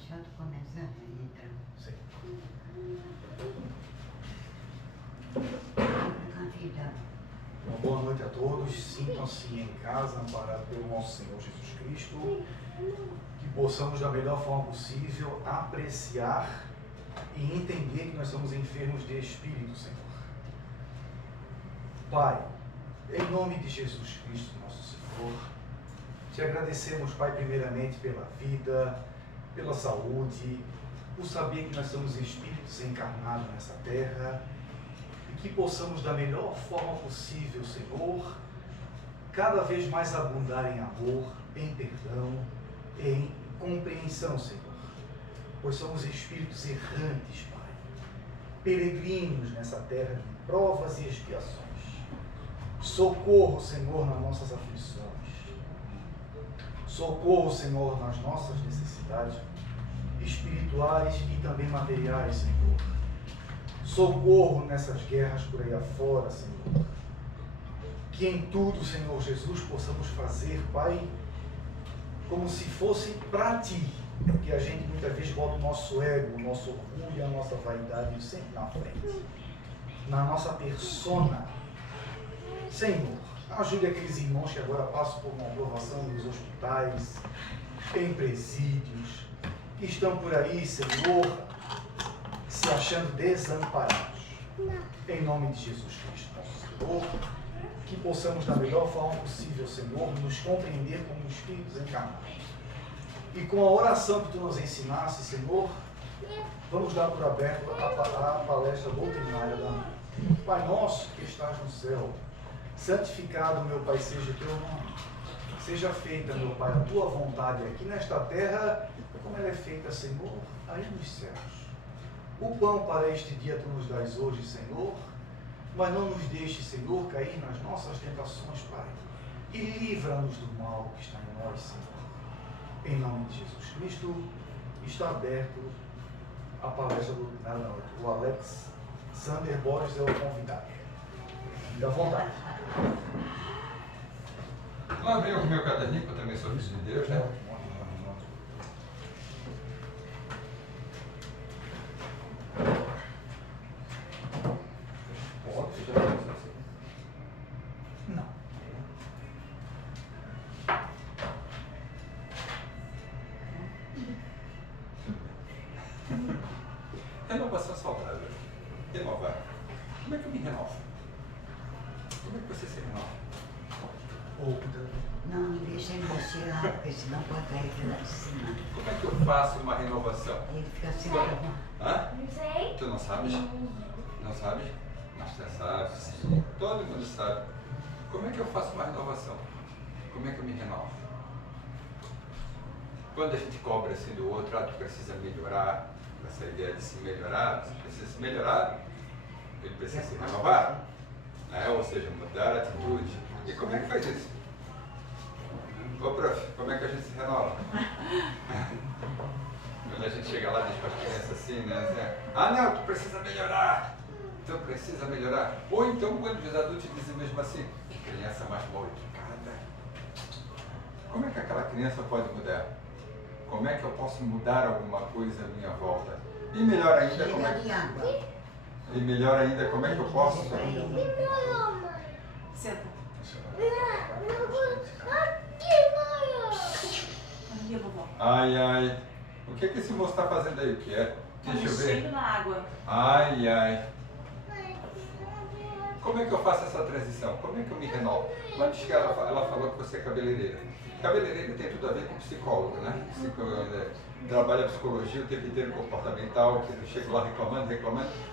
Deixa eu começar a entrar. Sim. Uma boa noite a todos. Sintam-se em casa, amparados pelo nosso Senhor Jesus Cristo. Que possamos, da melhor forma possível, apreciar e entender que nós somos enfermos de espírito, Senhor. Pai, em nome de Jesus Cristo, nosso Senhor, te agradecemos, Pai, primeiramente pela vida, pela saúde, por saber que nós somos espíritos encarnados nessa terra e que possamos, da melhor forma possível, Senhor, cada vez mais abundar em amor, em perdão, em compreensão, Senhor, pois somos espíritos errantes, Pai, peregrinos nessa terra de provas e expiações. Socorro, Senhor, nas nossas aflições. Socorro, Senhor, nas nossas necessidades espirituais e também materiais, Senhor. Socorro nessas guerras por aí afora, Senhor. Que em tudo, Senhor Jesus, possamos fazer, Pai, como se fosse para Ti. Porque a gente muitas vezes bota o nosso ego, o nosso orgulho, a nossa vaidade sempre na frente. Na nossa persona. Senhor, ajude aqueles irmãos que agora passam por uma provação nos hospitais, em presídios, que estão por aí, Senhor, se achando desamparados. Em nome de Jesus Cristo, nosso Senhor, que possamos, da melhor forma possível, Senhor, nos compreender como espíritos encarnados. E com a oração que Tu nos ensinaste, Senhor, vamos dar por aberto a palestra doutrinária da noite. Pai nosso que estás no céu, santificado, meu Pai, seja o Teu nome. Seja feita, meu Pai, a Tua vontade aqui nesta terra, como ela é feita, Senhor, aí nos céus. O pão para este dia Tu nos dás hoje, Senhor, mas não nos deixe, Senhor, cair nas nossas tentações, Pai. E livra-nos do mal que está em nós, Senhor. Em nome de Jesus Cristo, está aberto a palestra doutrinária da noite. O Alex Sander Borges é o convidado. Fique à vontade. Lá veio o meu caderninho, que eu também sou filho de Deus, né? Pode, você já fez assim? Não. Renovação saudável. Renovar. Como é que eu me renovo? Como é que você se renova? Não, deixa ele mexer, porque senão pode cair lá de cima. Como é que eu faço uma renovação? Ele fica sem arrumar. Hã? Não sei. Tu não sabes? Não sabes? Mas tu sabe, sim. Todo mundo sabe. Como é que eu faço uma renovação? Como é que eu me renovo? Quando a gente cobra assim do outro, tu precisa melhorar, essa ideia de se melhorar, você precisa se melhorar, ele precisa se renovar, né? Ou seja, mudar a atitude. E como é que faz isso? Ô, prof, como é que a gente se renova? Quando a gente chega lá e diz para as crianças assim, né? Ah, não, tu precisa melhorar. Tu precisa melhorar. Ou então, quando os adultos dizem mesmo assim, criança mais mal educada. Como é que aquela criança pode mudar? Como é que eu posso mudar alguma coisa à minha volta? E melhor ainda, como é que... E melhor ainda, como é que eu posso... Senta. Aqui, vovó. Ai, ai. O que esse moço está fazendo aí? O que é? Tá Deixa eu mexendo ver. na água. Ai, ai. Como é que eu faço essa transição? Como é que eu me renovo? Antes que ela falou que você é cabeleireira. Cabeleireira tem tudo a ver com psicólogo, né? Trabalha psicologia o tempo inteiro comportamental, que eu chego lá reclamando.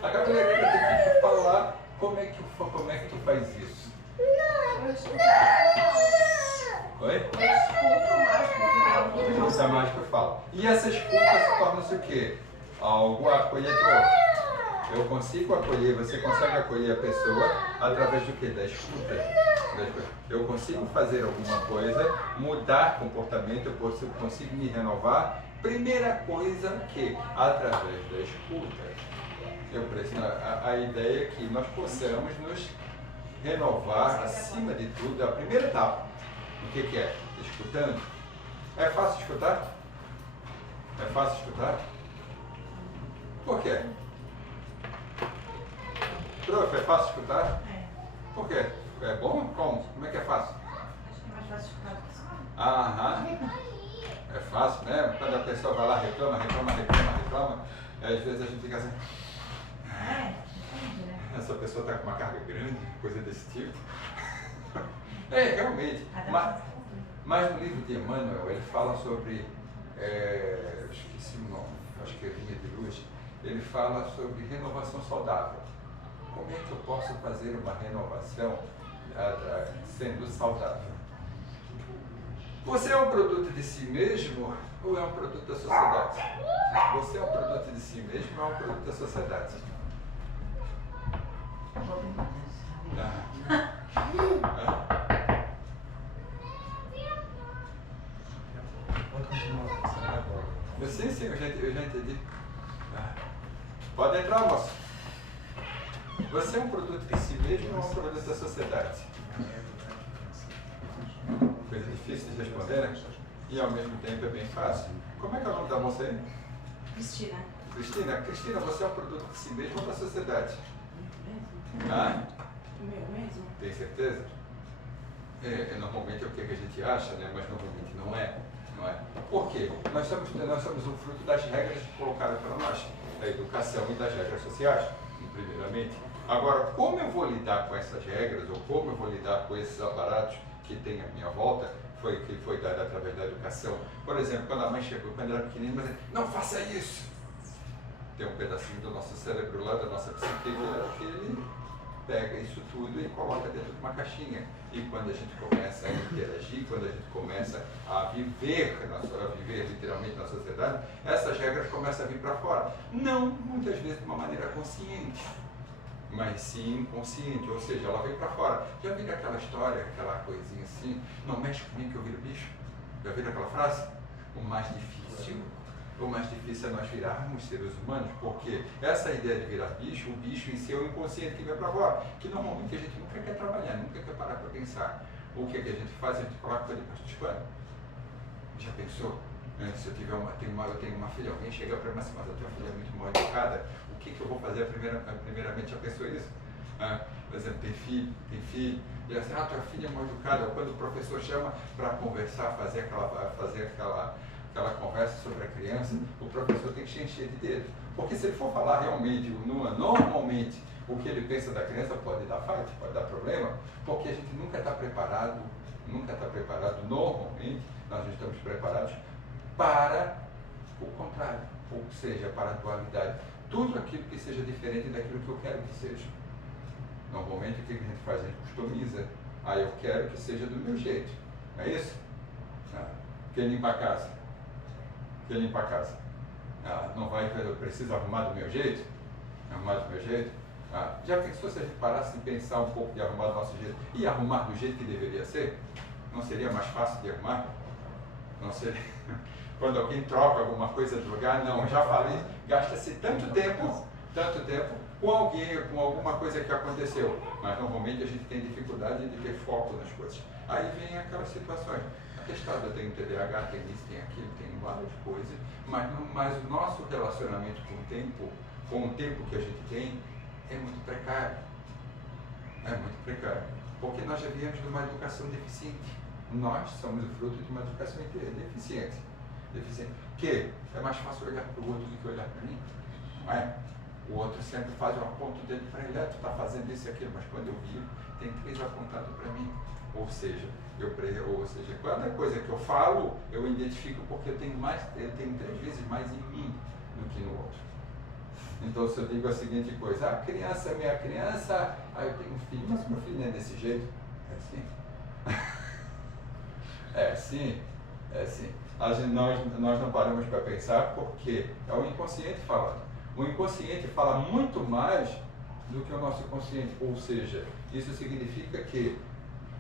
A cabeleireira tem que falar como é que tu faz isso. Oi? Escuta mais que eu falo. E essa escuta se torna-se o quê? Algo acolhedor. Eu consigo acolher, você consegue acolher a pessoa através do quê? Da escuta. Eu consigo fazer alguma coisa, mudar comportamento, eu consigo me renovar. Primeira coisa que, através da escuta, eu preciso, a ideia é que nós possamos nos renovar acima de tudo. A primeira etapa, o que é? Escutando. É fácil escutar? É fácil escutar? Por quê? Prof, é fácil escutar? É. Por quê? É bom? Como é que é fácil? Acho que é mais fácil escutar do que só. Aham. É fácil, né? Quando a pessoa vai lá, reclama, às vezes a gente fica assim, É, depende, né? essa pessoa está com uma carga grande, coisa desse tipo. É, realmente. Mas no livro de Emmanuel, ele fala sobre, esqueci o nome, acho que é Linha de Luz, ele fala sobre renovação saudável. Como é que eu posso fazer uma renovação sendo saudável? Você é um produto de si mesmo ou é um produto da sociedade? Você é um produto de si mesmo ou é um produto da sociedade? Boa pergunta, sabe? Pode continuar pensando agora. Sim, eu já entendi. Pode entrar, moço. Você é um produto de si mesmo ou é um produto da sociedade? Coisa difícil de responder, né? E ao mesmo tempo é bem fácil. Como é que é o nome da moça aí? Cristina. Cristina, você é um produto de si mesmo ou da sociedade? Mesmo? Ah, O meu mesmo? tem certeza? Normalmente é o que a gente acha, né? Mas normalmente não é. Não é. Por quê? Nós somos um fruto das regras que colocaram para nós, da educação e das regras sociais, primeiramente. Agora, como eu vou lidar com essas regras, ou como eu vou lidar com esses aparatos que tem à minha volta, que foi dado através da educação. Por exemplo, quando a mãe chegou, quando era pequenina, mas não faça isso. Tem um pedacinho do nosso cérebro lá, da nossa psique, que ele pega isso tudo e coloca dentro de uma caixinha. E quando a gente começa a interagir, quando a gente começa a viver literalmente na sociedade, essas regras começam a vir para fora. Não, muitas vezes de uma maneira consciente, mas sim inconsciente, ou seja, ela vem para fora. Já viram aquela história, aquela coisinha assim, não mexe comigo que eu viro bicho? Já viram aquela frase? O mais difícil é nós virarmos seres humanos, porque essa ideia de virar bicho, o bicho em si é o inconsciente que vem para fora, que normalmente a gente nunca quer trabalhar, nunca quer parar para pensar. O que a gente faz? A gente coloca para debaixo do pano. Já pensou? Se eu tenho uma filha, alguém chega para mim assim, mas a tua filha é muito mal educada, o que eu vou fazer? Primeiramente, já pensou isso? Por exemplo, tem filho, e assim, tua filha é mal educada. Quando o professor chama para conversar, fazer aquela conversa sobre a criança, o professor tem que se encher de dedo. Porque se ele for falar realmente, normalmente, o que ele pensa da criança, pode dar fight, pode dar problema, porque a gente nunca está preparado, normalmente, nós não estamos preparados para o contrário, ou seja, para a dualidade. Tudo aquilo que seja diferente daquilo que eu quero que seja. Normalmente, o que a gente faz? A gente customiza. Eu quero que seja do meu jeito. É isso? Quem limpa a casa? Não vai, eu preciso arrumar do meu jeito? Já pensou se a gente parasse de pensar um pouco de arrumar do nosso jeito e arrumar do jeito que deveria ser? Não seria mais fácil de arrumar? Não seria? Quando alguém troca alguma coisa de lugar, não, já falei, gasta-se tanto tempo com alguém, com alguma coisa que aconteceu. Mas normalmente a gente tem dificuldade de ter foco nas coisas. Aí vem aquelas situações. Atestado, eu tenho TDAH, tem isso, tem aquilo, tem várias coisas, mas o nosso relacionamento com o tempo que a gente tem, é muito precário. Porque nós já viemos de uma educação deficiente. Nós somos o fruto de uma educação deficiente. Que é mais fácil olhar para o outro do que olhar para mim. Não é? O outro sempre faz um aponto dele para ele, tu está fazendo isso e aquilo, mas quando eu vi, tem 3 apontados para mim. Ou seja, cada coisa que eu falo, eu identifico porque eu tenho 3 vezes mais em mim do que no outro. Então, se eu digo a seguinte coisa, a criança, minha criança, eu tenho um filho, mas meu filho não é desse jeito. É assim. Nós não paramos para pensar porque é o inconsciente falando. O inconsciente fala muito mais do que o nosso consciente, ou seja, isso significa que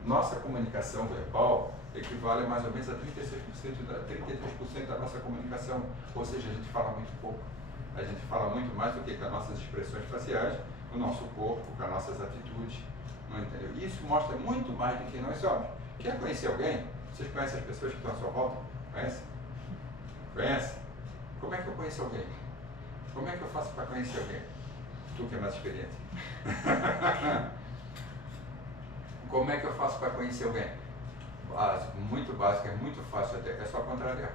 nossa comunicação verbal equivale a mais ou menos a 33% da nossa comunicação, ou seja, a gente fala muito pouco. A gente fala muito mais do que com as nossas expressões faciais, com o nosso corpo, com as nossas atitudes. Não entendeu? Isso mostra muito mais do que nós somos. Quer conhecer alguém? Vocês conhecem as pessoas que estão à sua volta? Conhece? Como é que eu conheço alguém? Como é que eu faço para conhecer alguém? Tu que é mais experiente. Como é que eu faço para conhecer alguém? Básico, muito básico, é muito fácil até, é só contrariar.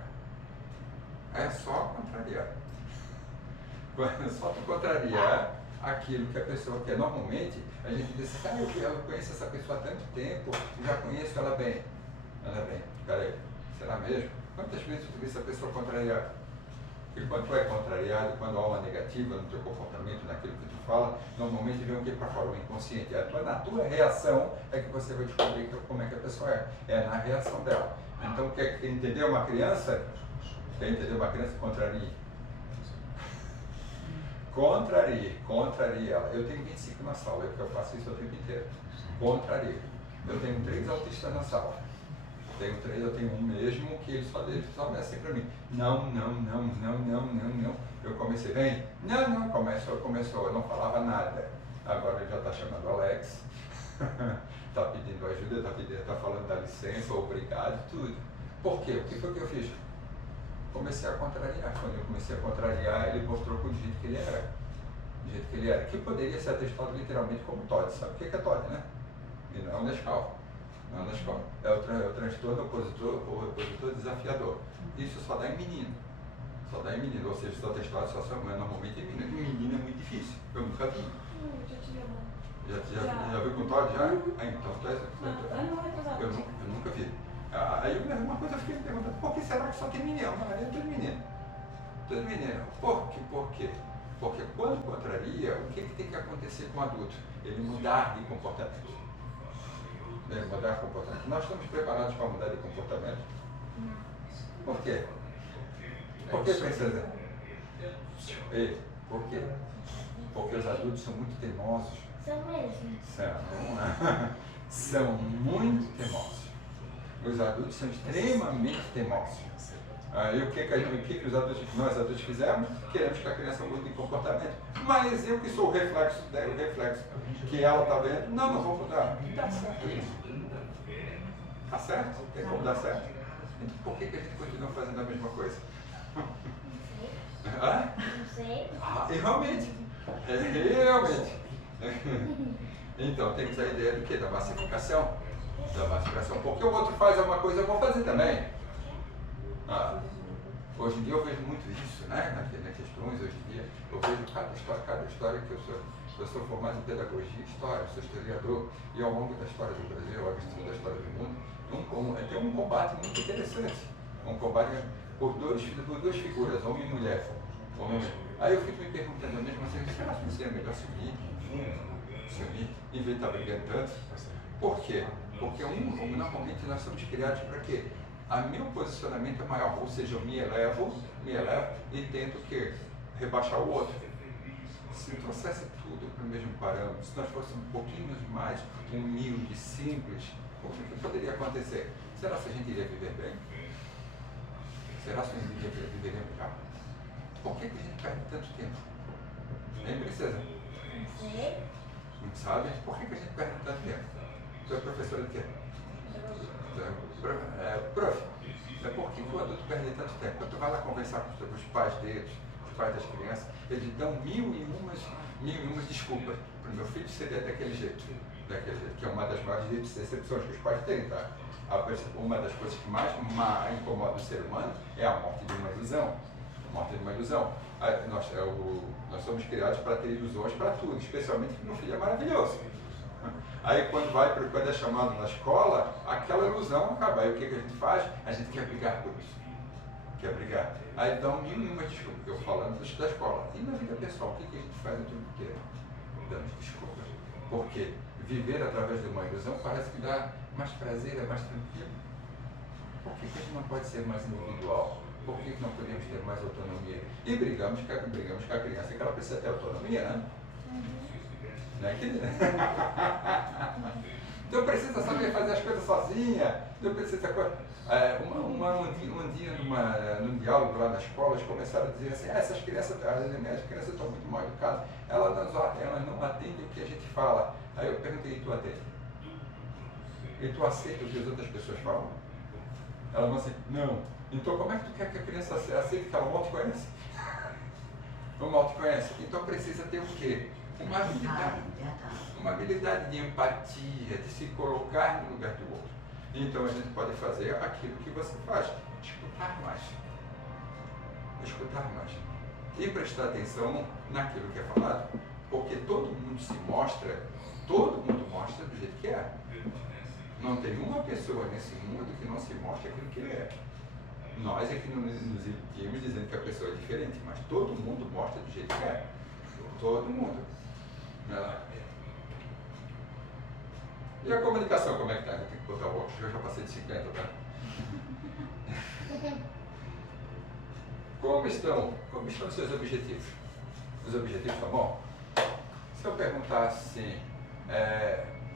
É só contrariar. É só tu contrariar aquilo que a pessoa quer. Normalmente, a gente diz assim, eu conheço essa pessoa há tanto tempo, já conheço ela bem. Ela bem, peraí, será mesmo? Quantas vezes tu vê essa pessoa contrariar? Porque quando tu é contrariado, quando há uma negativa no teu comportamento, naquilo que tu fala, normalmente vem o que para fora? O inconsciente. Na tua reação é que você vai descobrir como é que a pessoa é. É na reação dela. Então, quer entender uma criança? Quer entender uma criança? Contrarie. Contrarie ela. Eu tenho 25 na sala, eu faço isso o tempo inteiro. Contrarie. Eu tenho 3 autistas na sala. Eu tenho um mesmo que ele só olha assim pra mim. Não. Eu comecei, vem. Não, começou, eu não falava nada. Agora ele já está chamando Alex, está pedindo ajuda, está falando da licença, obrigado, tudo. Por quê? O que foi que eu fiz? Comecei a contrariar. Quando eu comecei a contrariar, ele mostrou do jeito que ele era. Do jeito que ele era. Que poderia ser atestado literalmente como Todd. Sabe o que é Todd, né? E não é um Nescau. Não na escola. É o transtorno opositor desafiador. Isso só dá em menino. Só dá em menino. Ou seja, só testado só normalmente em menino. Em menino é muito difícil. Eu nunca vi. Já viu com Todd já? Então tu é. Eu nunca vi. Aí uma coisa eu fiquei me perguntando, por que será que só tem menino? Não, é tudo menino. Tudo menino. Por quê? Porque quando contraria, o que tem que acontecer com o adulto? Ele mudar de comportamento. Mudar comportamento. Nós estamos preparados para mudar de comportamento? Por quê? Por que, princesa? Por quê? Porque os adultos são muito teimosos. São mesmo? São muito teimosos. Os adultos são extremamente teimosos. E o que nós adultos fizemos? Queremos que a criança mude de comportamento. Mas eu que sou o reflexo que ela está vendo, não vou mudar. Dá certo isso. Dá certo? Tem como dar certo? Então por que a gente continua fazendo a mesma coisa? Não sei. E realmente. Então tem que ter a ideia do quê? Da massificação. Porque o outro faz uma coisa, eu vou fazer também. Hoje em dia eu vejo muito isso, né? Nas questões, hoje em dia, eu vejo cada história que eu sou formado em pedagogia e história, sou historiador, e ao longo da história do Brasil, ao longo da história do mundo, tem um combate muito interessante. Um combate por duas figuras, homem e mulher. Aí eu fico me perguntando mesmo assim, será que seria melhor se unir, em vez de estar brigando tanto? Por quê? Porque normalmente nós somos criados para quê? Meu posicionamento é maior, ou seja, eu me elevo e tento o quê? Rebaixar o outro. Se trouxesse tudo para o mesmo parâmetro, se nós fôssemos um pouquinho mais humildes, simples, o que poderia acontecer? Será que a gente iria viver bem? Será que a gente iria viver melhor? Por que a gente perde tanto tempo? Hein, princesa? Não sei. Não sabe? Por que a gente perde tanto tempo? Tu é professora de quê? Prof, por que o adulto perde tanto tempo? Quando tu vai lá conversar com os pais deles, os pais das crianças, eles dão mil e umas desculpas. Para o meu filho seria daquele jeito, que é uma das maiores decepções que os pais têm, tá? Uma das coisas que mais incomoda o ser humano é a morte de uma ilusão. Nós somos criados para ter ilusões para tudo, especialmente que meu filho é maravilhoso. Aí quando é chamado na escola, aquela ilusão acaba. Aí o que a gente faz? A gente quer brigar por isso. Aí dão mil e uma desculpas, eu falando da escola. E na vida pessoal, o que a gente faz o tempo inteiro? Damos desculpas. Porque viver através de uma ilusão parece que dá mais prazer, é mais tranquilo. Por que a gente não pode ser mais individual? Por que não podemos ter mais autonomia? E brigamos com a criança, que ela precisa ter autonomia, né? Né, querida? Então precisa saber fazer as coisas sozinha. Então precisa um dia num diálogo lá na escola, eles começaram a dizer assim, as crianças estão muito mal educadas, elas não atendem o que a gente fala. Aí eu perguntei, e tu atende? E tu aceita o que as outras pessoas falam? Elas vão assim, não. Então como é que tu quer que a criança aceite que ela não te conhece? Não te conhece? Então precisa ter o quê? Uma habilidade. Uma habilidade de empatia, de se colocar no lugar do outro. Então a gente pode fazer aquilo que você faz, escutar mais. Escutar mais. E prestar atenção naquilo que é falado, porque todo mundo mostra do jeito que é. Não tem uma pessoa nesse mundo que não se mostre aquilo que ele é. Nós é que nos iludimos dizendo que a pessoa é diferente, mas todo mundo mostra do jeito que é. Todo mundo. E a comunicação, como é que tá? Eu tenho que botar o óculos, eu já passei de 50, tá? Como estão os seus objetivos? Os objetivos estão bons? Se eu perguntar assim,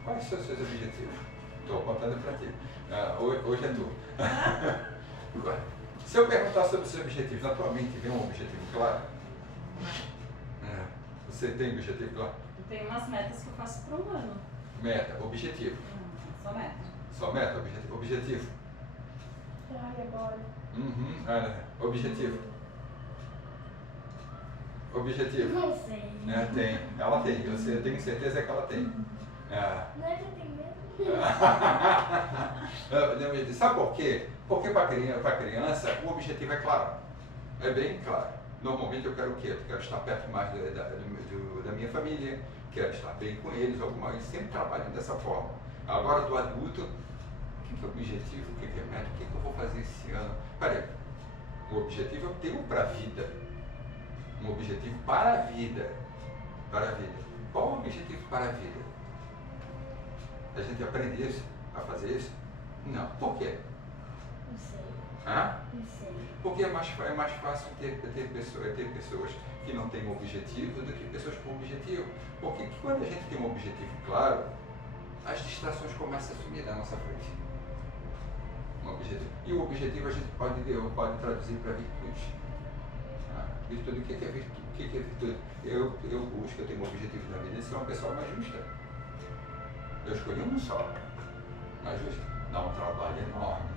quais são os seus objetivos? Estou apontando para ti. Hoje é tu. Se eu perguntar sobre os seus objetivos, na tua mente vem um objetivo claro? Você tem objetivo claro? Eu tenho umas metas que eu faço para um ano. Meta, objetivo. Só meta. Só meta, objetivo. Objetivo. Objetivo. Não sei. Tem. Ela tem. Eu tenho certeza que ela tem. Não é que eu tenho medo? Sabe por quê? Porque para a criança o objetivo é claro. É bem claro. Normalmente eu quero o quê? Eu quero estar perto mais da minha família, quero estar bem com eles, e sempre trabalham dessa forma. Agora do adulto, o que é o objetivo? O que é meta? O que eu vou fazer esse ano? Peraí, o objetivo eu tenho para a vida. Um objetivo para a vida. Para a vida. Qual o objetivo para a vida? A gente aprende isso? A fazer isso? Não. Por quê? Não sei. Hã? Não sei. Porque é mais fácil ter pessoas que não têm um objetivo do que pessoas com objetivo. Porque quando a gente tem um objetivo claro, as distrações começam a sumir na nossa frente. Um objetivo. E o objetivo a gente pode traduzir para virtudes. Virtude, o que é virtude? O que é virtude? Eu busco, eu tenho um objetivo na vida de ser uma pessoa mais justa. Eu escolhi um só. Mais justa. Dá um trabalho enorme.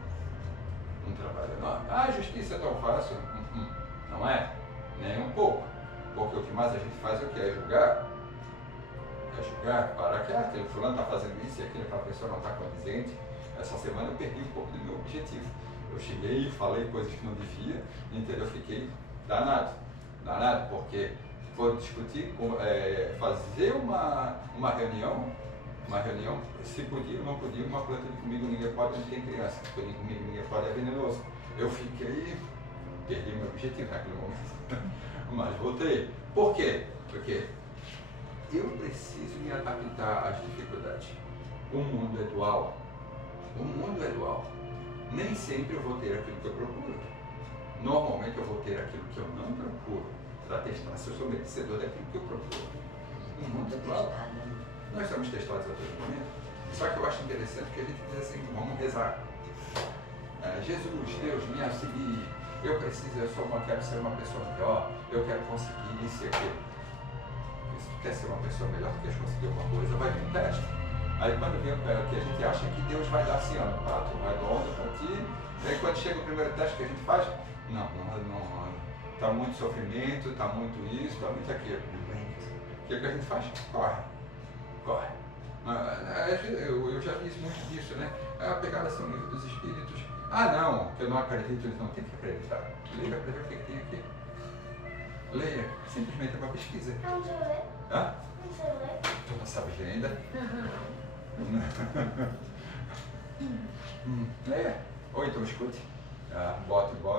A justiça é tão fácil? Não é? Nem um pouco. Porque o que mais a gente faz é o que? É julgar. Parar que aquele fulano está fazendo isso e aquela pessoa não está condizente. Essa semana eu perdi um pouco do meu objetivo. Eu cheguei e falei coisas que não devia, entendeu? Eu fiquei danado, porque vou discutir, fazer uma reunião, se podia ou não podia, uma planta de comigo ninguém pode, não tem criança, comigo ninguém pode, é venenoso. Eu perdi meu objetivo naquele momento, mas voltei. Por quê? Porque eu preciso me adaptar às dificuldades. O mundo é dual. Nem sempre eu vou ter aquilo que eu procuro. Normalmente eu vou ter aquilo que eu não procuro, para testar se eu sou merecedor daquilo que eu procuro. O mundo é dual. Nós somos testados a todo momento. Só que eu acho interessante que a gente diz assim, vamos rezar. Jesus, Deus, me auxilie. Eu quero ser uma pessoa melhor, eu quero conseguir isso e aquilo. Se tu quer ser uma pessoa melhor, tu quer conseguir alguma coisa, vai vir um teste. Aí quando vem que a gente acha que Deus vai dar assim, ó, prato redondo para ti, aí quando chega o primeiro teste que a gente faz, não, está muito sofrimento, está muito isso, está muito aquilo. O que a gente faz? Corre. Eu já fiz muito disso, né? Pegar assim o livro dos espíritos. Não, que eu não acredito, eles não tem que acreditar. Leia para ver o que tem aqui. Leia, simplesmente é uma pesquisa. Não sei ler. Hã? Não sei ler. Tu não sabes ler ainda? Leia. Ou então escute. Bote um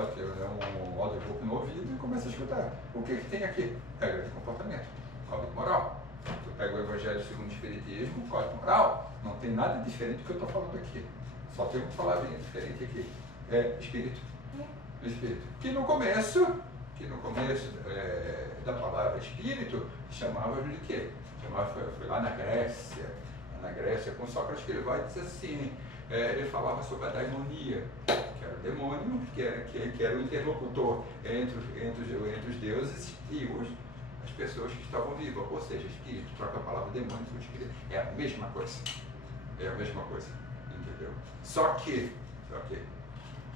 audiobook no ouvido e começa a escutar. O que tem aqui? Regra de comportamento, código moral. Tu pega o Evangelho segundo o Espiritismo, código moral. Não tem nada diferente do que eu estou falando aqui. Só tem uma palavrinha diferente aqui. É espírito. Espírito. Que no começo da palavra espírito, chamava de quê? Foi lá na Grécia, com Sócrates, que ele vai dizer assim, ele falava sobre a daimonia, que era o demônio, que era o interlocutor entre os deuses e as pessoas que estavam vivas, ou seja, espírito, troca a palavra demônio por espírito, é a mesma coisa, entendeu? Só que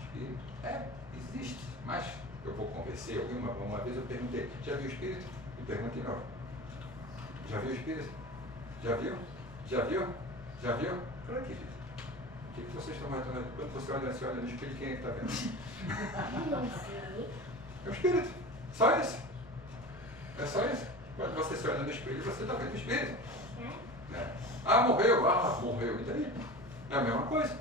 espírito é existe. Mas eu vou convencer alguém. Uma vez eu perguntei, já viu o Espírito? E perguntei de novo. Já viu o Espírito? Já viu? Já viu? Já viu? Para quê? O que vocês estão matando? Quando você olha no espelho, quem é que está vendo? Não sei. É o Espírito. Só isso. É só isso. Quando você se olha no espelho, você está vendo o Espírito. É. Ah, morreu. Ah, morreu. E daí? É a mesma coisa.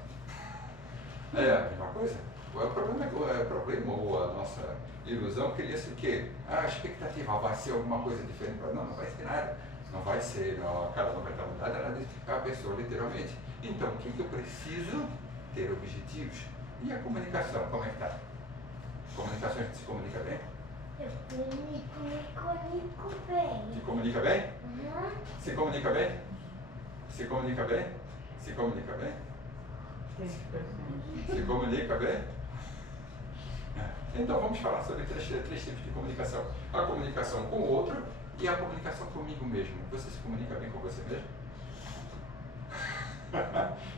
É a mesma coisa. O problema ou a nossa ilusão cria-se o quê? A expectativa vai ser alguma coisa diferente. Não, não vai ser nada. Não vai ser, não, a cara não vai estar mudada, ela diz, é a pessoa literalmente. Então, o que eu preciso? Ter objetivos. E a comunicação, como é que está? Comunicação, a gente se comunica bem? Eu comunico bem. Se comunica bem? Uhum. Se comunica bem? Se comunica bem? Se comunica bem? 3%. Se comunica bem? Então vamos falar sobre três tipos de comunicação. A comunicação com o outro e a comunicação comigo mesmo. Você se comunica bem com você mesmo?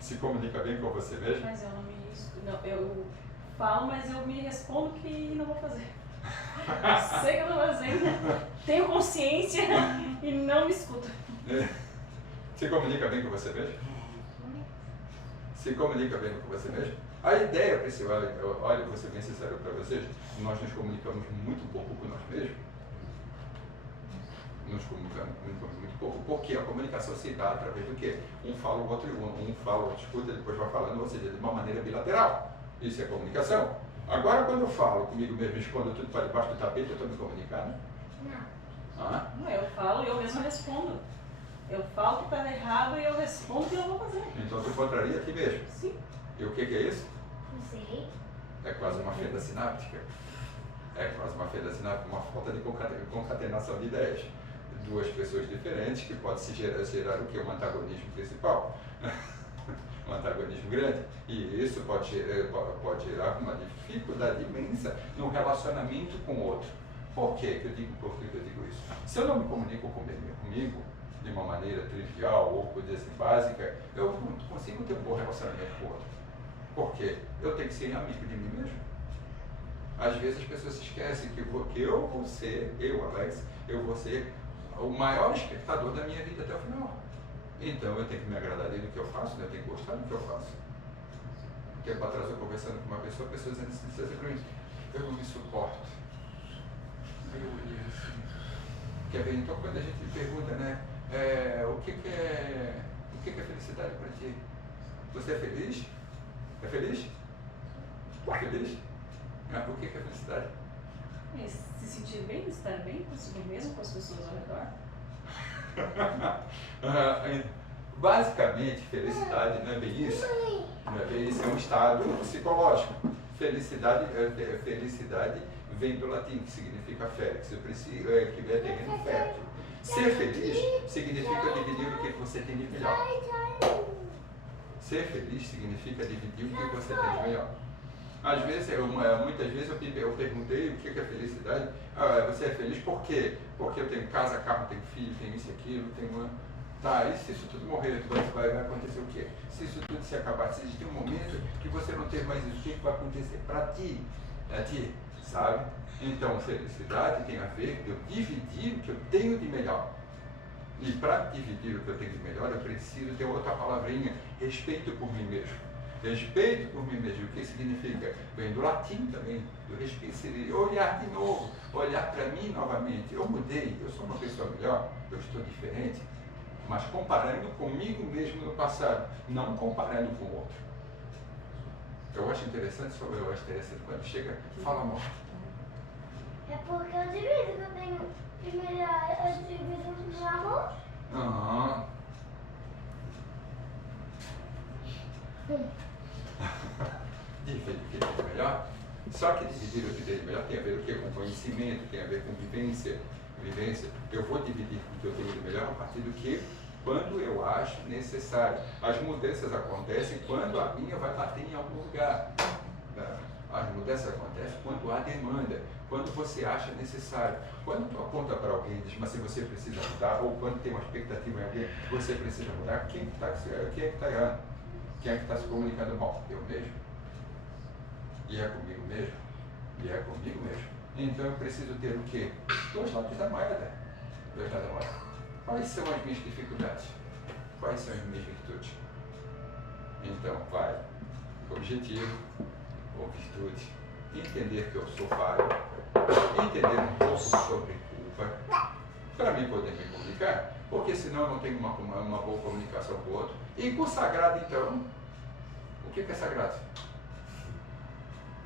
Se comunica bem com você mesmo? Mas eu não me... Não, eu falo, mas eu me respondo que não vou fazer. Sei que eu não vou fazer. Tenho consciência e não me escuto. Se comunica bem com você mesmo? Se comunica bem com você mesmo? A ideia principal, olha, vou ser bem sincero para vocês, nós nos comunicamos muito pouco com nós mesmos. Nos comunicamos muito pouco, porque a comunicação se dá através do quê? Um fala, o outro fala, o outro escuta, depois vai falando, ou seja, de uma maneira bilateral. Isso é comunicação. Agora, quando eu falo comigo mesmo, escondo tudo para debaixo do tapete, eu estou me comunicando? Não. Ah? Não, eu falo e eu mesmo respondo. Eu falo que está errado e eu respondo que eu vou fazer. Então tu contraria a ti mesmo. Sim. E o que é isso? Não sei. É quase uma fenda sináptica. É quase uma fenda sináptica, uma falta de concatenação de ideias. Duas pessoas diferentes que pode se gerar o que? Um antagonismo principal. Um antagonismo grande. E isso pode gerar uma dificuldade imensa no relacionamento com o outro. Por que eu digo isso? Se eu não me comunico comigo de uma maneira trivial ou, por dizer assim, básica, eu não consigo ter um bom relacionamento com o outro. Por quê? Eu tenho que ser amigo de mim mesmo. Às vezes as pessoas se esquecem que eu vou ser, Alex, eu vou ser o maior espectador da minha vida até o final. Então eu tenho que me agradar do que eu faço, eu tenho que gostar do que eu faço. Um tempo atrás eu conversando com uma pessoa dizendo assim para mim, eu não me suporto. Aí eu olhei assim. Quer ver? Então quando a gente pergunta, né, o que é felicidade para ti? Você é feliz? É feliz? É feliz? O que é felicidade? Se sentir bem, estar bem consigo mesmo, com as pessoas ao redor. Basicamente, felicidade não é bem isso. Não é bem isso, é um estado psicológico. Felicidade vem do latim, que significa félix, que é terreno fértil. Ser feliz significa dividir o que você tem de melhor. Ser feliz significa dividir o que você tem de melhor. Às vezes, muitas vezes eu perguntei o que é felicidade. Você é feliz por quê? Porque eu tenho casa, carro, tenho filho, tenho isso e aquilo, tenho... Tá, e se isso tudo morrer, vai acontecer o quê? Se isso tudo se acabar, se existir um momento que você não ter mais isso, o que vai acontecer para ti? É ti, sabe? Então, felicidade tem a ver com eu dividir o que eu tenho de melhor. E para dividir o que eu tenho de melhor, eu preciso ter outra palavrinha, respeito por mim mesmo. Respeito por mim mesmo, o que significa? Vem do latim também, do respeito, olhar de novo, olhar para mim novamente. Eu mudei, eu sou uma pessoa melhor, eu estou diferente, mas comparando comigo mesmo no passado, não comparando com o outro. Eu acho interessante quando chega, fala amor. É porque eu divido que eu tenho de melhor, eu divido no amor. Aham. Dividir o que tem de melhor. Só que dividir o que tem de melhor tem a ver o que? Com conhecimento, tem a ver com vivência. Eu vou dividir o que eu tenho de melhor a partir do que? Quando eu acho necessário. As mudanças acontecem quando a minha vai bater em algum lugar. As mudanças acontecem quando há demanda, quando você acha necessário. Quando tu aponta para alguém e diz, mas se você precisa mudar, ou quando tem uma expectativa em alguém, você precisa mudar, quem é que está errando? Quem é que está se comunicando mal? Eu mesmo. E é comigo mesmo. E é comigo mesmo. Então eu preciso ter o quê? Dois lados da moeda. Dois lados da moeda. Quais são as minhas dificuldades? Quais são as minhas virtudes? Então, vai. Objetivo ou virtude. Entender que eu sou falho. Entender um pouco sobre culpa. Para mim poder me comunicar. Porque senão eu não tenho uma boa comunicação com o outro. E com o sagrado, então. O que é sagrado?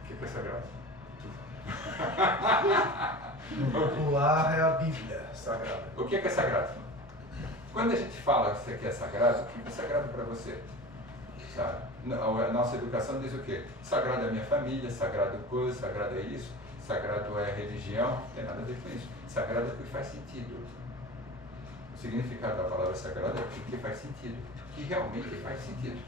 O que é sagrado? Popular é a Bíblia Sagrada. O que é sagrado? Quando a gente fala que isso aqui é sagrado, o que é sagrado para você? Sabe? A nossa educação diz o quê? Sagrado é a minha família, sagrado coisa, sagrado é isso, sagrado é a religião, não tem nada a ver com isso. Sagrado é o que faz sentido. O significado da palavra sagrado é o que faz sentido, que realmente faz sentido.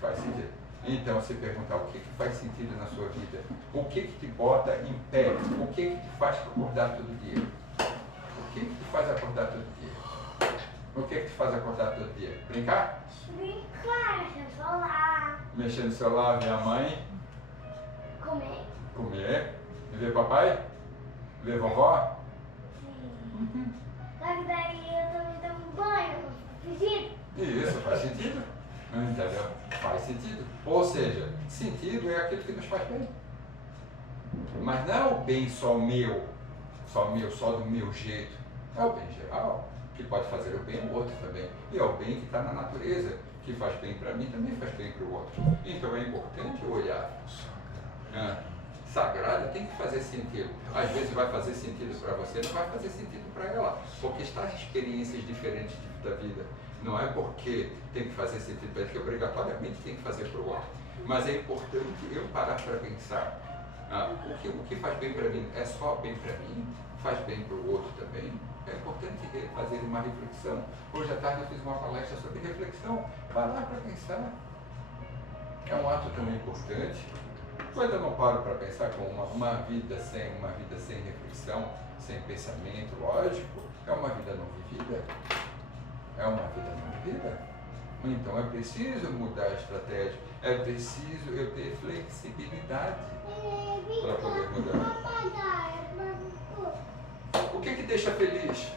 Faz sentido. Então, se perguntar o que faz sentido na sua vida, o que te bota em pé, o que te faz acordar todo dia, o que te faz acordar todo dia, o que te faz acordar todo dia? Brincar? Brincar, mexer no celular. Mexer no celular, ver a mãe, Comer. comer, ver papai, ver vovó. Sim. Só que daí eu também tomo banho, pedido. Isso, faz sentido. Entendeu? Faz sentido. Ou seja, sentido é aquilo que nos faz bem. Mas não é o bem só meu, só do meu jeito. É o bem geral, que pode fazer o bem ao outro também. E é o bem que está na natureza, que faz bem para mim, também faz bem para o outro. Então é importante olhar. Sagrado tem que fazer sentido. Às vezes vai fazer sentido para você, não vai fazer sentido para ela, porque está em experiências diferentes da vida. Não é porque tem que fazer sentido para ele, que obrigatoriamente tem que fazer para o outro. Mas é importante eu parar para pensar. O que faz bem para mim é só bem para mim? Faz bem para o outro também? É importante fazer uma reflexão. Hoje à tarde eu fiz uma palestra sobre reflexão. Parar para pensar. É um ato tão importante. Quando eu não paro para pensar com uma vida sem reflexão, sem pensamento lógico, é uma vida não vivida. É uma vida não vivida. Então é preciso mudar a estratégia, é preciso eu ter flexibilidade para poder mudar. O que deixa feliz?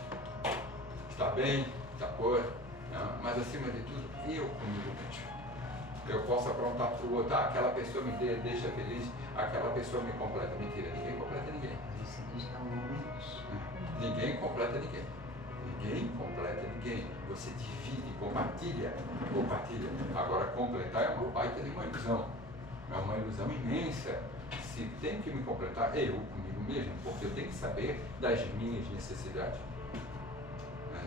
Está bem, está boa, mas acima de tudo, eu comigo mesmo. Eu posso aprontar para o outro, aquela pessoa me deixa feliz, aquela pessoa me completa. Mentira, ninguém completa ninguém. Isso estão muitos. Ninguém completa ninguém. Ninguém completa ninguém. Você divide, compartilha. Agora, completar é uma baita de uma ilusão. É uma ilusão imensa. Se tem que me completar, é eu comigo mesmo, porque eu tenho que saber das minhas necessidades.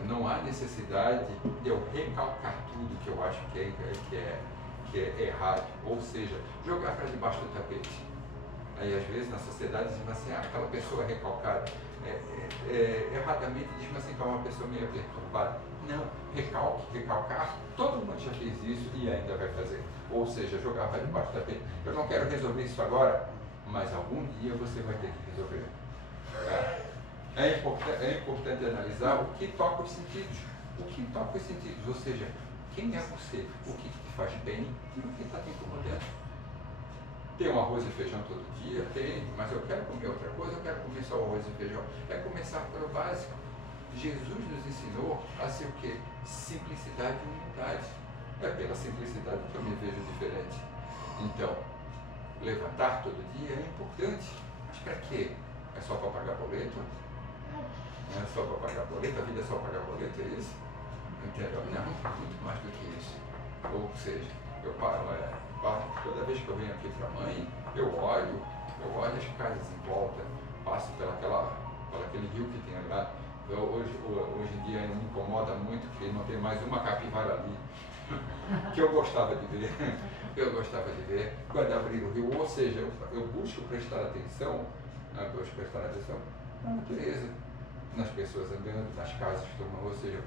Não há necessidade de eu recalcar tudo que eu acho que é errado, ou seja, jogar para debaixo do tapete. Aí às vezes na sociedade dizem assim, aquela pessoa recalcada, erradamente diz assim que é uma pessoa meio perturbada. Não, recalcar, todo mundo já fez isso e ainda vai fazer. Ou seja, jogar para debaixo do tapete. Eu não quero resolver isso agora, mas algum dia você vai ter que resolver. É importante analisar o que toca os sentidos. Ou seja, quem é você? O que te faz bem e o que está te incomodando? Tem um arroz e feijão todo dia? Tem, mas eu quero comer outra coisa, eu quero comer só arroz e feijão. É começar pelo básico. Jesus nos ensinou a ser o quê? Simplicidade e humildade. É pela simplicidade que eu me vejo diferente. Então, levantar todo dia é importante. Mas para quê? É só para pagar boleto? Não é só para pagar boleto? A vida é só pagar boleto, é isso? Entendeu? Não, muito mais do que isso. Ou seja, eu paro, toda vez que eu venho aqui para a mãe, eu olho as casas em volta, passo por aquele rio que tem lá. Hoje em dia me incomoda muito que não tem mais uma capivara ali, que eu gostava de ver. Quando abrir o rio, ou seja, eu busco prestar atenção na natureza, nas pessoas andando, nas casas tomando, ou seja,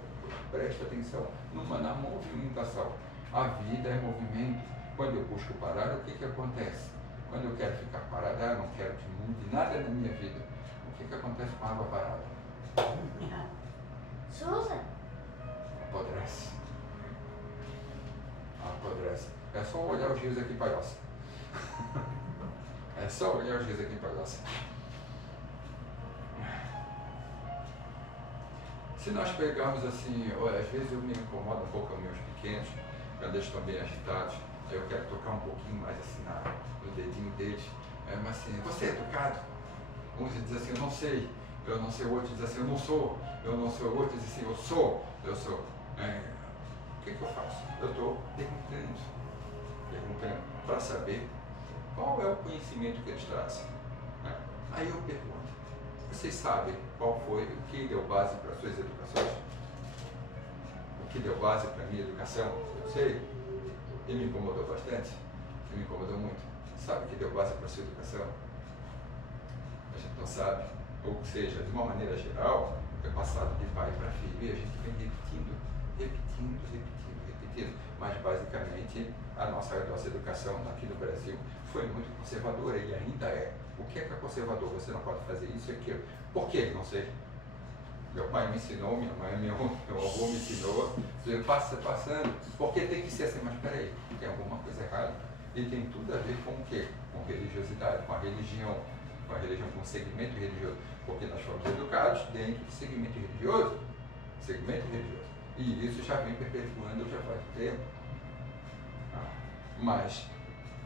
presta atenção na movimentação. A vida é movimento. Quando eu busco parar, o que acontece? Quando eu quero ficar parado, eu não quero que mude nada na minha vida. O que acontece com a água parada? Susa? Apodrece. É só olhar os rios aqui para nós. É só olhar os dias aqui em Palhoça. Se nós pegarmos assim, olha, às vezes eu me incomodo um pouco com meus pequenos, quando eles estão bem agitados, aí eu quero tocar um pouquinho mais assim no dedinho deles, mas assim, você é educado? Uns dizem assim, eu não sei, o outro diz assim, eu não sou, o outro diz assim, eu sou. O que eu faço? Eu estou perguntando para saber qual é o conhecimento que eles trazem. Aí eu pergunto, vocês sabem qual foi o que deu base para suas educações? O que deu base para a minha educação? Eu sei. E me incomodou bastante. Me incomodou muito. Sabe o que deu base para a sua educação? A gente não sabe. Ou seja, de uma maneira geral, é passado de pai para filho e a gente vem repetindo. Mas basicamente a nossa educação aqui no Brasil foi muito conservadora e ainda é. O que é conservador? Você não pode fazer isso e aquilo. Por quê? Não sei. Meu pai me ensinou, minha mãe, meu avô me ensinou, passando, porque tem que ser assim, mas peraí, tem alguma coisa errada. E tem tudo a ver com o quê? Com religiosidade, com a religião, com o segmento religioso. Porque nós fomos educados dentro do segmento religioso. E isso já vem perpetuando já faz tempo. Mas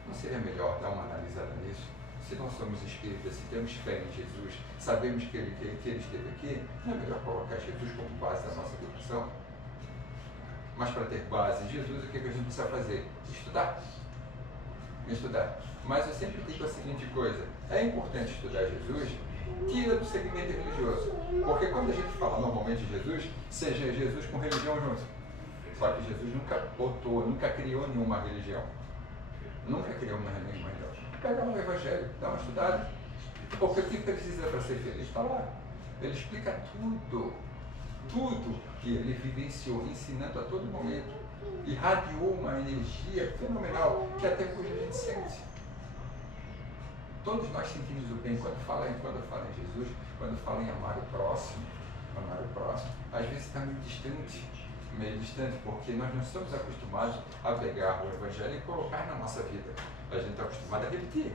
não seria melhor dar uma analisada nisso? Se nós somos espíritas, se temos fé em Jesus, sabemos que ele esteve aqui, não é melhor colocar Jesus como base da nossa educação? Mas para ter base em Jesus, o que a gente precisa fazer? Estudar. Mas eu sempre digo a seguinte coisa, é importante estudar Jesus, tira do segmento religioso. Porque quando a gente fala normalmente de Jesus, seja Jesus com religião junto. Só que Jesus nunca criou nenhuma religião. Pega no Evangelho, dá uma estudada. Porque o que precisa para ser feliz? Está lá. Ele explica tudo que ele vivenciou, ensinando a todo momento. Irradiou uma energia fenomenal que até hoje a gente sente. Todos nós sentimos o bem quando fala em Jesus, quando fala em amar o próximo, às vezes está meio distante, porque nós não estamos acostumados a pegar o Evangelho e colocar na nossa vida. A gente está acostumado a repetir.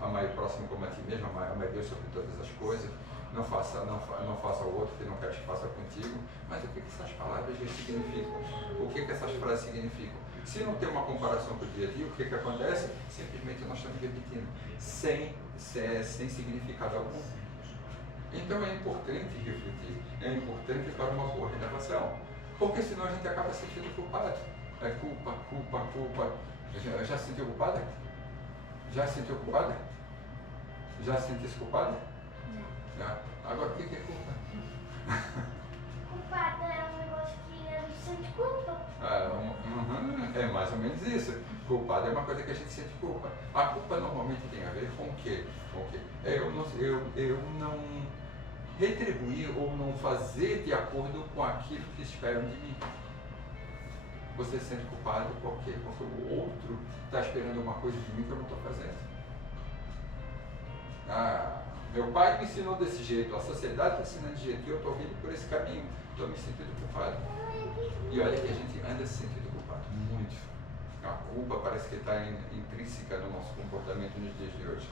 Amar o próximo como a ti mesmo, amar Deus sobre todas as coisas, não faça ao outro que não queres que faça contigo. Mas o que essas palavras significam? O que essas frases significam? Se não tem uma comparação com o dia a dia, o que acontece? Simplesmente nós estamos repetindo, sem significado algum. Então é importante refletir, é importante para uma boa renovação, porque senão a gente acaba se sentindo culpado. É culpa. Já se sentiu culpada? Já se sentiu culpada? Já se sentisse culpada? Não. Agora o que é culpa? Culpada é um negócio que a gente sente culpa. É mais ou menos isso. Culpado é uma coisa que a gente sente culpa. A culpa normalmente tem a ver com o quê? Eu não retribuir ou não fazer de acordo com aquilo que esperam de mim. Você se sente culpado por quê? Porque o outro está esperando uma coisa de mim que eu não estou fazendo. Meu pai me ensinou desse jeito, a sociedade está ensinando desse jeito, e eu estou vindo por esse caminho, estou me sentindo culpado. E olha que a gente anda se sentindo culpado, muito. A culpa parece que está intrínseca no nosso comportamento nos dias de hoje.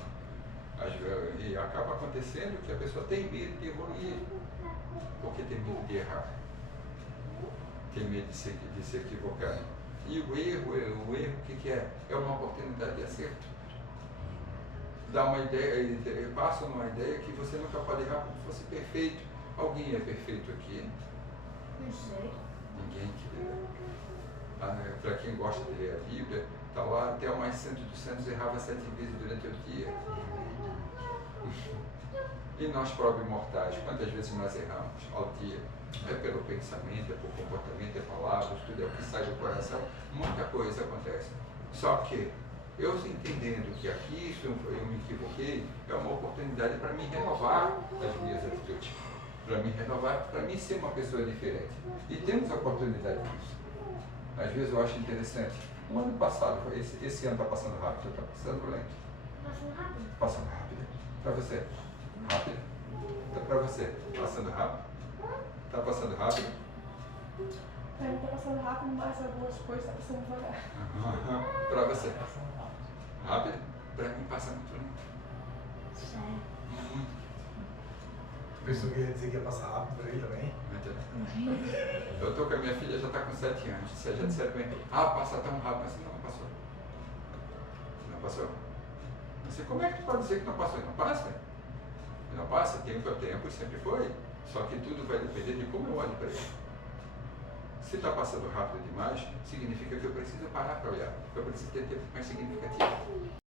E acaba acontecendo que a pessoa tem medo de evoluir, porque tem medo de errar, tem medo de se equivocar. E o erro o que é? É uma oportunidade de acerto. Dá uma ideia, passa uma ideia que você nunca pode errar como se fosse perfeito. Alguém é perfeito aqui? Não sei. Ninguém que para quem gosta de ler a Bíblia, está lá, até o mais santo dos santos errava 7 vezes durante o dia. E nós, pobres mortais, quantas vezes nós erramos ao dia? É pelo pensamento, é por comportamento, é palavras, tudo é o que sai do coração. Muita coisa acontece. Só que eu entendendo que aqui eu me equivoquei, é uma oportunidade para me renovar as minhas atitudes, para me renovar, para mim ser uma pessoa diferente. E temos a oportunidade disso. Às vezes eu acho interessante. O ano passado, esse ano está passando rápido, está passando lento. Passando rápido? Passando rápido. Para você? Rápido? Tá para você? Passando rápido? Está passando rápido? Para mim está passando rápido, mas algumas coisas estão passando devagar. Para você? Rápido? Para mim passa muito lento. Sério. Muito. Pensou que ia dizer que ia passar rápido por aí também? Eu tô com a minha filha, já está com 7 anos. Você já disseram bem, passa tão rápido, mas não passou. Não passou. Você, como é que tu pode dizer que não passou? Não passa? Não passa, tempo é tempo, sempre foi. Só que tudo vai depender de como eu olho para ele. Se está passando rápido demais, significa que eu preciso parar para olhar. Eu preciso ter tempo mais significativo.